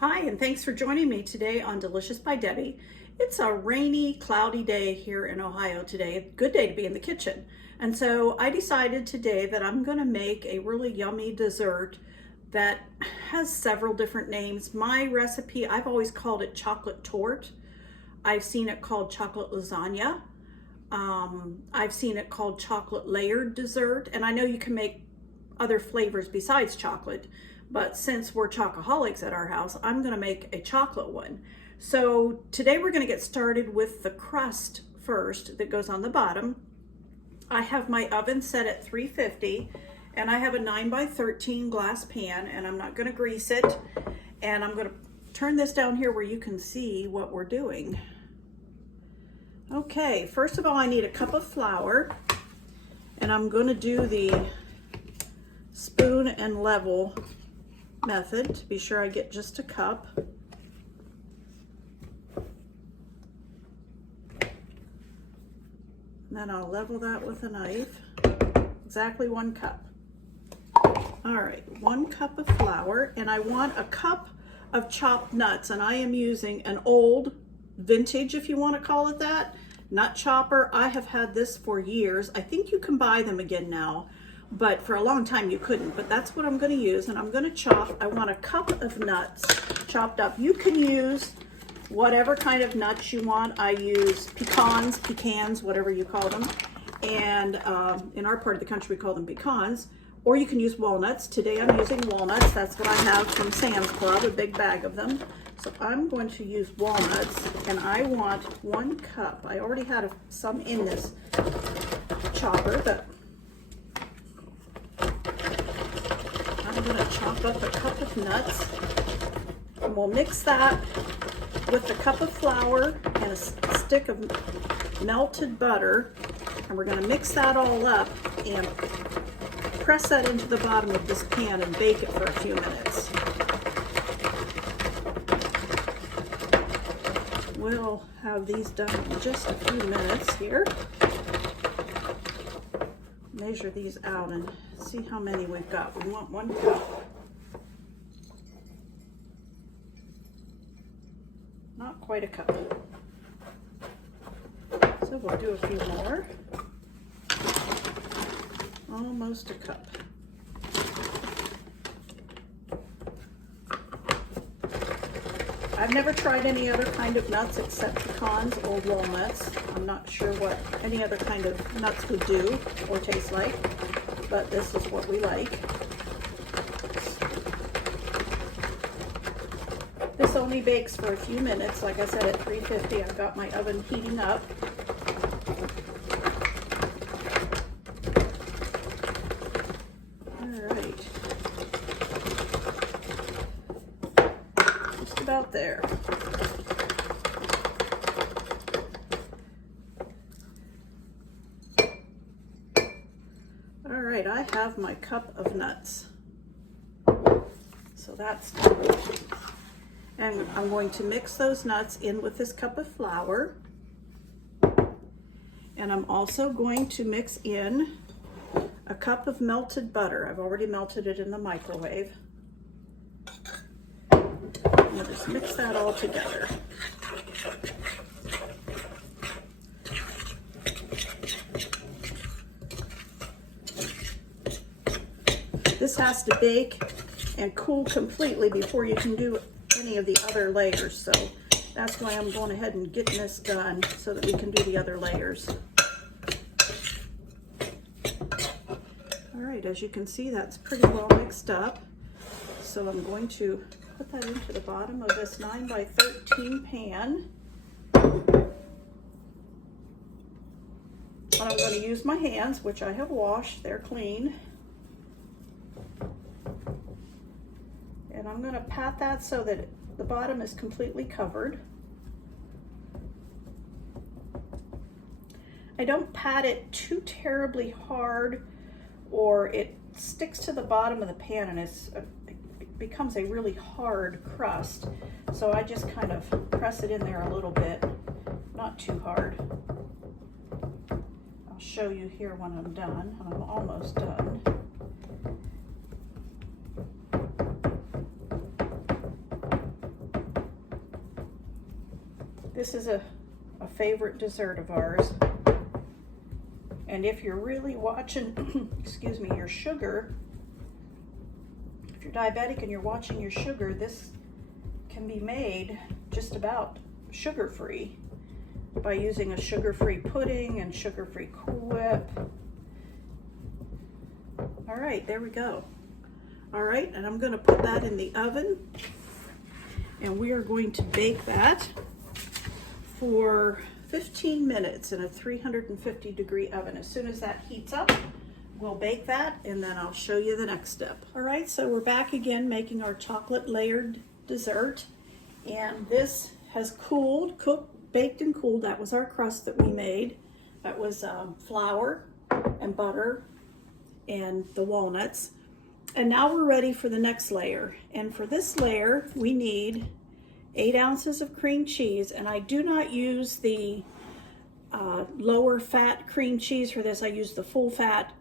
Hi, and thanks for joining me today on Delicious by Debbie. It's a rainy, cloudy day here in Ohio today. A good day to be in the kitchen. And so I decided today that I'm going to make a really yummy dessert that has several different names. My recipe, I've always called it chocolate torte. I've seen it called chocolate lasagna. I've seen it called chocolate layered dessert. And I know you can make other flavors besides chocolate. But since we're chocoholics at our house, I'm gonna make a chocolate one. So today we're gonna get started with the crust first that goes on the bottom. I have my oven set at 350 and I have a 9x13 glass pan, and I'm not gonna grease it. And I'm gonna turn this down here where you can see what we're doing. Okay, first of all, I need a cup of flour, and I'm gonna do the spoon and level method to be sure I get just a cup. And then I'll level that with a knife. Exactly 1 cup. All right, 1 cup of flour, and I want a cup of chopped nuts, and I am using an old vintage, if you want to call it that, nut chopper. I have had this for years. I think you can buy them again now, but for a long time you couldn't. But that's what I'm going to use, and I'm going to chop. I want a cup of nuts chopped up. You can use whatever kind of nuts you want. I use pecans, whatever you call them, and in our part of the country we call them pecans. Or you can use walnuts. Today I'm using walnuts. That's what I have from Sam's Club, a big bag of them. So I'm going to use walnuts, and I want 1 cup. I already had some in this chopper, but I'm going to chop up a cup of nuts, and we'll mix that with a cup of flour and a stick of melted butter, and we're going to mix that all up and press that into the bottom of this pan and bake it for a few minutes. We'll have these done in just a few minutes here. Measure these out and see how many we've got. We want 1 cup. Not quite a cup. So we'll do a few more. Almost a cup. I've never tried any other kind of nuts except pecans or walnuts. I'm not sure what any other kind of nuts would do or taste like, but this is what we like. This only bakes for a few minutes. Like I said, at 350, I've got my oven heating up. About there. All right, I have my cup of nuts. So that's done. And I'm going to mix those nuts in with this cup of flour. And I'm also going to mix in a cup of melted butter. I've already melted it in the microwave. We'll just mix that all together. This has to bake and cool completely before you can do any of the other layers. So that's why I'm going ahead and getting this done so that we can do the other layers. All right, as you can see, that's pretty well mixed up. So I'm going to put that into the bottom of this 9x13 pan. And I'm going to use my hands, which I have washed. They're clean. And I'm going to pat that so that the bottom is completely covered. I don't pat it too terribly hard, or it sticks to the bottom of the pan and it becomes a really hard crust. So I just kind of press it in there a little bit, not too hard. I'll show you here when I'm done. I'm almost done. This is a favorite dessert of ours. And if you're really watching, excuse me, your sugar, if you're diabetic and you're watching your sugar, this can be made just about sugar-free by using a sugar-free pudding and sugar-free Cool Whip. All right, there we go. All right, and I'm gonna put that in the oven, and we are going to bake that for 15 minutes in a 350-degree oven. As soon as that heats up, we'll bake that, and then I'll show you the next step. All right, so we're back again making our chocolate layered dessert, and this has cooled, cooked, baked and cooled. That was our crust that we made. That was flour and butter and the walnuts. And now we're ready for the next layer. And for this layer, we need 8 ounces of cream cheese, and I do not use the lower fat cream cheese for this. I use the full fat.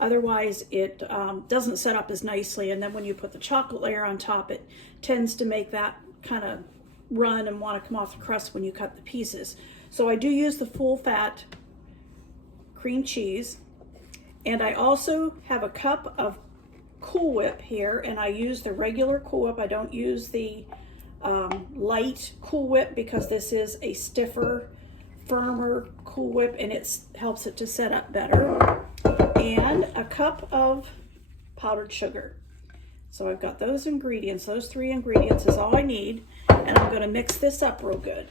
Otherwise, it doesn't set up as nicely, and then when you put the chocolate layer on top, it tends to make that kind of run and want to come off the crust when you cut the pieces. So I do use the full fat cream cheese, and I also have a cup of Cool Whip here, and I use the regular Cool Whip. I don't use the light Cool Whip because this is a stiffer, firmer Cool Whip, and it helps it to set up better. And a cup of powdered sugar. So I've got those ingredients. Those 3 ingredients is all I need, and I'm going to mix this up real good.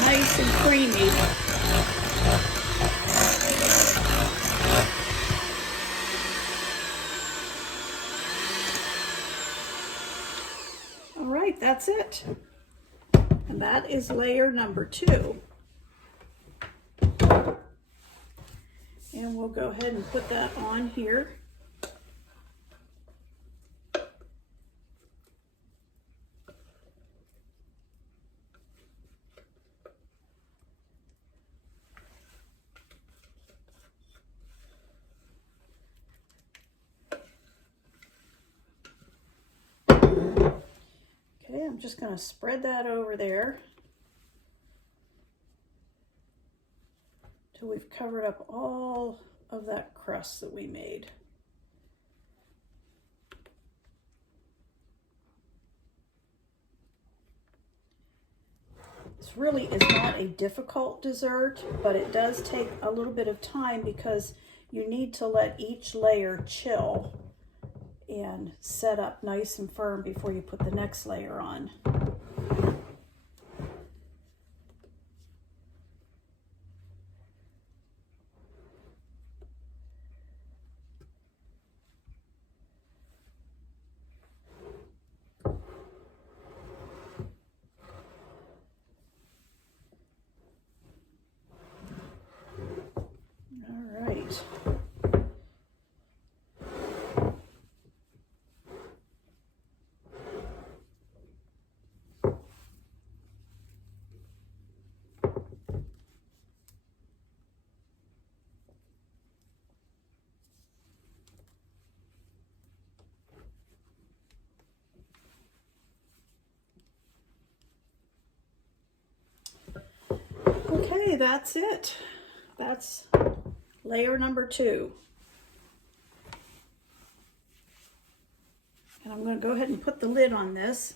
Nice and creamy. All right, that's it. And that is layer number 2. And we'll go ahead and put that on here. Okay, I'm just going to spread that over there till we've covered up all of that crust that we made. This really is not a difficult dessert, but it does take a little bit of time because you need to let each layer chill and set up nice and firm before you put the next layer on. All right. Okay, that's it. That's layer number 2. And I'm going to go ahead and put the lid on this,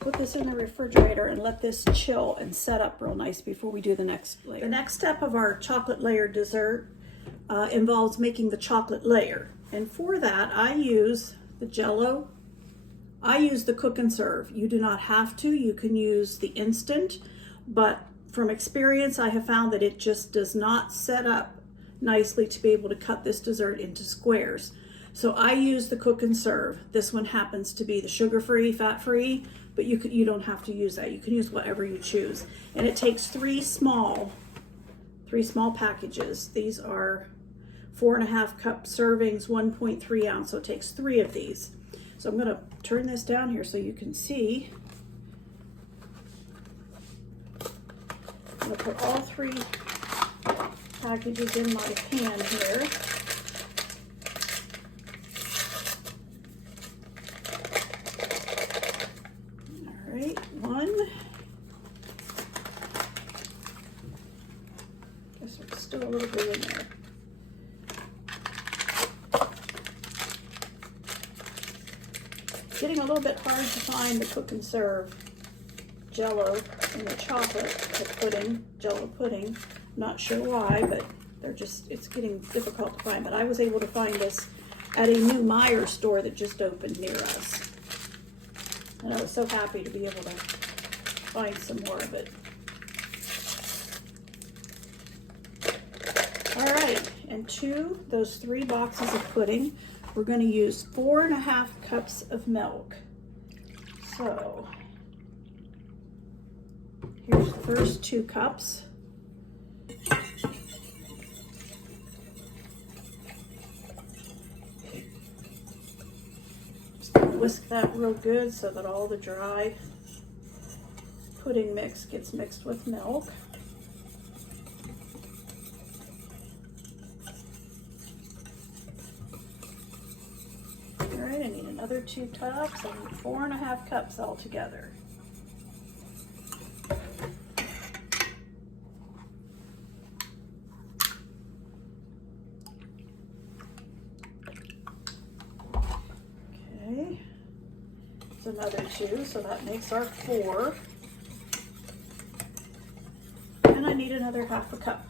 put this in the refrigerator, and let this chill and set up real nice before we do the next layer. The next step of our chocolate layer dessert involves making the chocolate layer. And for that, I use the Jell-O. I use the cook and serve. You do not have to. You can use the instant, but from experience, I have found that it just does not set up nicely to be able to cut this dessert into squares. So I use the cook and serve. This one happens to be the sugar-free, fat-free, but you don't have to use that. You can use whatever you choose. And it takes three small packages. These are 4.5 cup servings, 1.3 ounce. So it takes 3 of these. So I'm gonna turn this down here so you can see. I'm gonna put all 3 packages in my pan here. All right, 1. Guess there's still a little bit in there. It's getting a little bit hard to find the cook and serve Jell-O and the chocolate pudding, Jell-O pudding. Not sure why, but it's getting difficult to find. But I was able to find this at a new Meijer store that just opened near us. And I was so happy to be able to find some more of it. All right, and those 3 boxes of pudding, we're going to use 4.5 cups of milk. So here's the first 2 cups. Just gonna whisk that real good so that all the dry pudding mix gets mixed with milk. All right, I need another 2 cups. I need 4.5 cups altogether. Okay, it's another 2, so that makes our 4. And I need another 1/2 cup.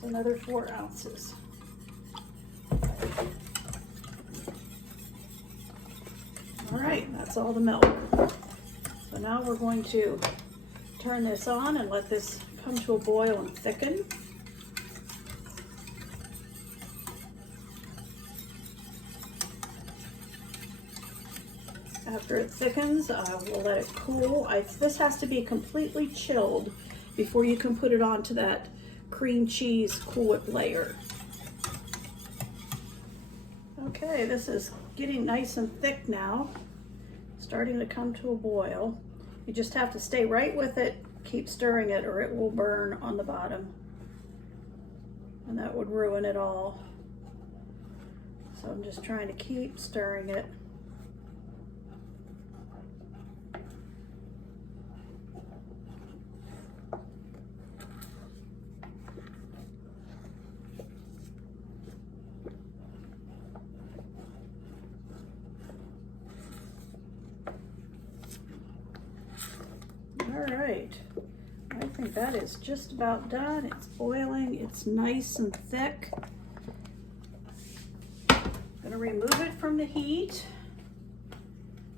So another 4 ounces. All right, that's all the milk. So now we're going to turn this on and let this come to a boil and thicken. After it thickens, we'll let it cool. This has to be completely chilled before you can put it onto that cream cheese Cool Whip layer. Okay, this is getting nice and thick now, starting to come to a boil. You just have to stay right with it, keep stirring it, or it will burn on the bottom, and that would ruin it all. So I'm just trying to keep stirring it. All right, I think that is just about done. It's boiling, it's nice and thick. I'm gonna remove it from the heat,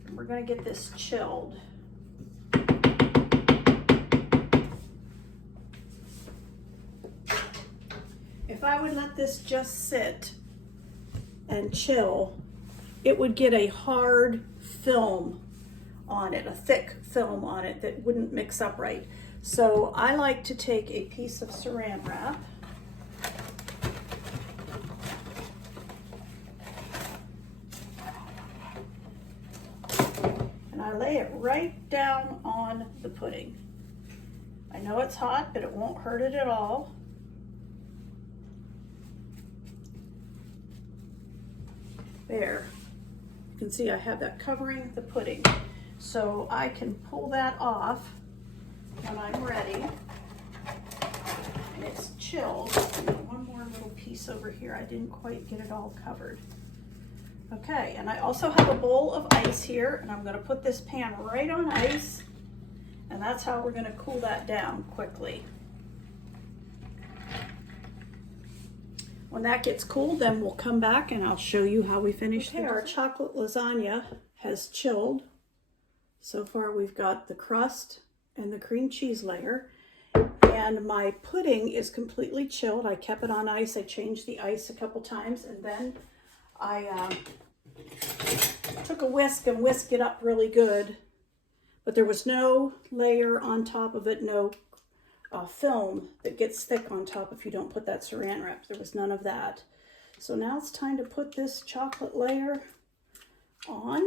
and we're gonna get this chilled. If I would let this just sit and chill, it would get a hard film on it, a thick film on it that wouldn't mix up right. So I like to take a piece of saran wrap and I lay it right down on the pudding. I know it's hot, but it won't hurt it at all. There, you can see I have that covering the pudding. So I can pull that off when I'm ready. And it's chilled. One more little piece over here. I didn't quite get it all covered. Okay, and I also have a bowl of ice here, and I'm gonna put this pan right on ice, and that's how we're gonna cool that down quickly. When that gets cool, then we'll come back and I'll show you how we finish. Okay, our chocolate lasagna has chilled. So far we've got the crust and the cream cheese layer. And my pudding is completely chilled. I kept it on ice. I changed the ice a couple times, and then I took a whisk and whisked it up really good. But there was no layer on top of it, no film that gets thick on top if you don't put that saran wrap. There was none of that. So now it's time to put this chocolate layer on.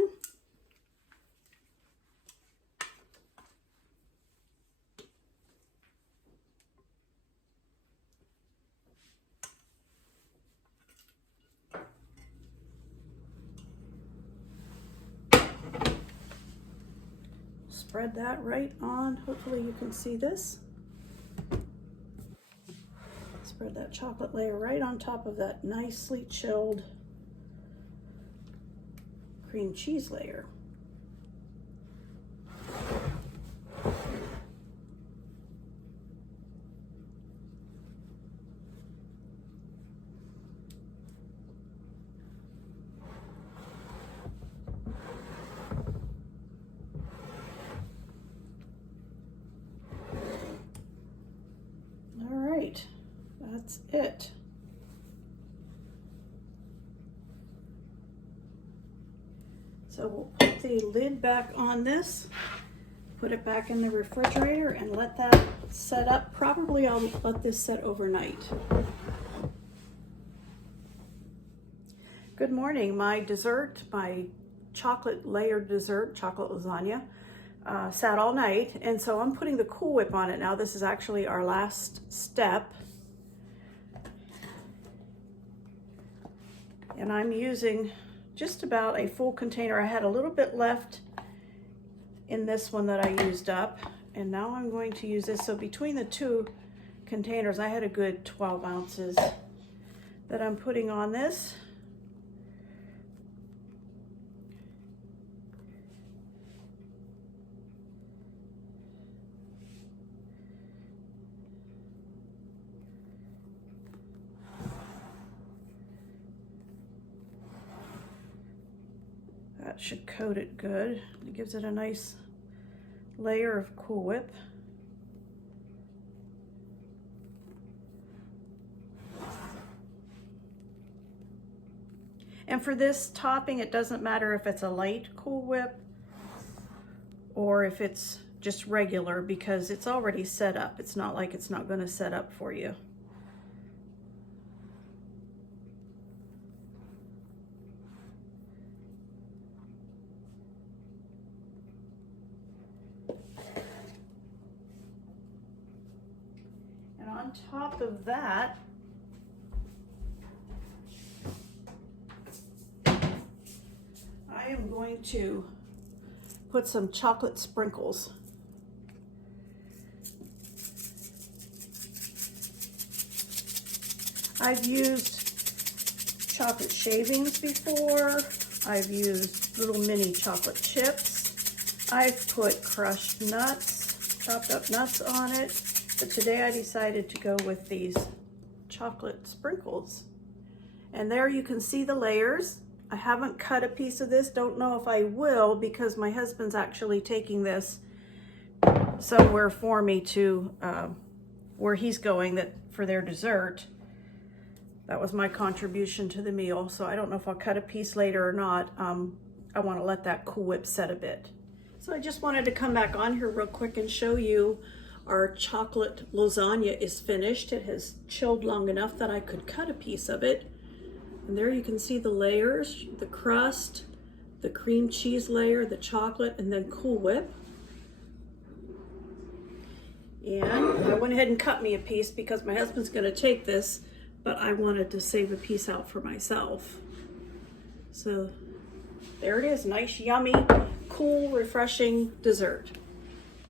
Spread that right on. Hopefully you can see this. Spread that chocolate layer right on top of that nicely chilled cream cheese layer. All right, that's it. So we'll put the lid back on this, put it back in the refrigerator, and let that set up. Probably I'll let this set overnight. Good morning. My dessert, my chocolate layered dessert, chocolate lasagna, sat all night, and so I'm putting the Cool Whip on it now. This is actually our last step. And I'm using just about a full container. I had a little bit left in this one that I used up, and now I'm going to use this. So between the two containers, I had a good 12 ounces that I'm putting on this. That should coat it good. It gives it a nice layer of Cool Whip. And for this topping, it doesn't matter if it's a light Cool Whip or if it's just regular, because it's already set up. It's not like it's not going to set up for you. On top of that, I am going to put some chocolate sprinkles. I've used chocolate shavings before. I've used little mini chocolate chips. I've put crushed nuts, chopped up nuts on it. But today I decided to go with these chocolate sprinkles. And there you can see the layers. I haven't cut a piece of this. Don't know if I will, because my husband's actually taking this somewhere for me to where he's going for their dessert. That was my contribution to the meal. So I don't know if I'll cut a piece later or not. I want to let that Cool Whip set a bit. So I just wanted to come back on here real quick and show you our chocolate lasagna is finished. It has chilled long enough that I could cut a piece of it. And there you can see the layers, the crust, the cream cheese layer, the chocolate, and then Cool Whip. And I went ahead and cut me a piece because my husband's going to take this, but I wanted to save a piece out for myself. So there it is, nice, yummy, cool, refreshing dessert.